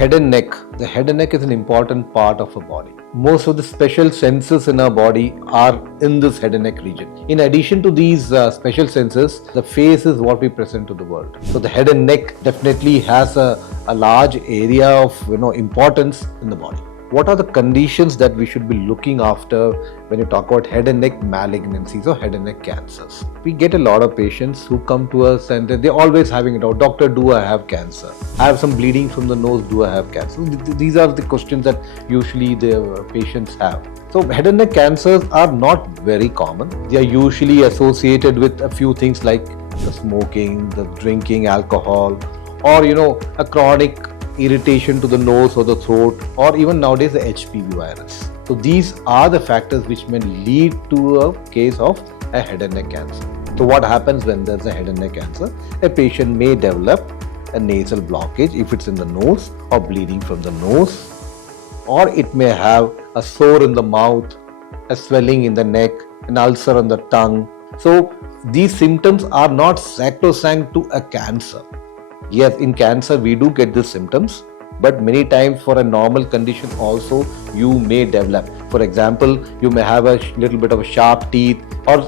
head and neck. The head and neck is an important part of our body. Most of the special senses in our body are in this head and neck region. In addition to these special senses, the face is what we present to the world. So the head and neck definitely has a large area of importance in the body. What are the conditions that we should be looking after when you talk about head and neck malignancies or head and neck cancers? We get a lot of patients who come to us and they're always having it out. Doctor, do I have cancer? I have some bleeding from the nose. Do I have cancer? These are the questions that usually the patients have. So head and neck cancers are not very common. They are usually associated with a few things like the smoking, the drinking alcohol, or a chronic irritation to the nose or the throat, or even nowadays the HPV virus. So these are the factors which may lead to a case of a head and neck cancer. So what happens when there's a head and neck cancer? A patient may develop a nasal blockage if it's in the nose, or bleeding from the nose, or it may have a sore in the mouth, a swelling in the neck, an ulcer on the tongue. So these symptoms are not sacrosanct to a cancer. Yes, in cancer we do get these symptoms, but many times for a normal condition also you may develop. For example, you may have a little bit of a sharp teeth, or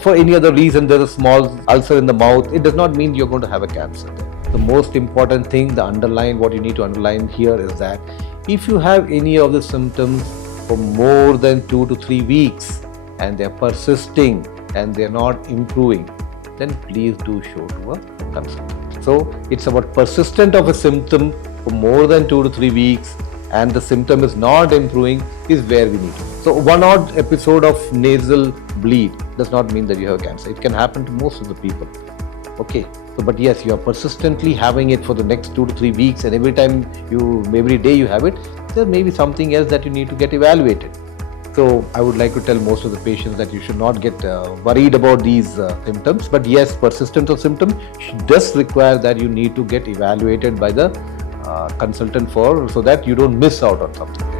for any other reason there's a small ulcer in the mouth. It does not mean you're going to have a cancer there. The most important thing, what you need to underline here is that if you have any of the symptoms for more than 2 to 3 weeks and they're persisting and they're not improving, then please do show to a consultant. So it's about persistent of a symptom for more than 2 to 3 weeks and the symptom is not improving is where we need to. So one odd episode of nasal bleed does not mean that you have cancer. It can happen to most of the people. Okay. So, but yes, you are persistently having it for the next 2 to 3 weeks, and every day you have it, there may be something else that you need to get evaluated. So I would like to tell most of the patients that you should not get worried about these symptoms. But yes, persistence of symptom does require that you need to get evaluated by the consultant so that you don't miss out on something.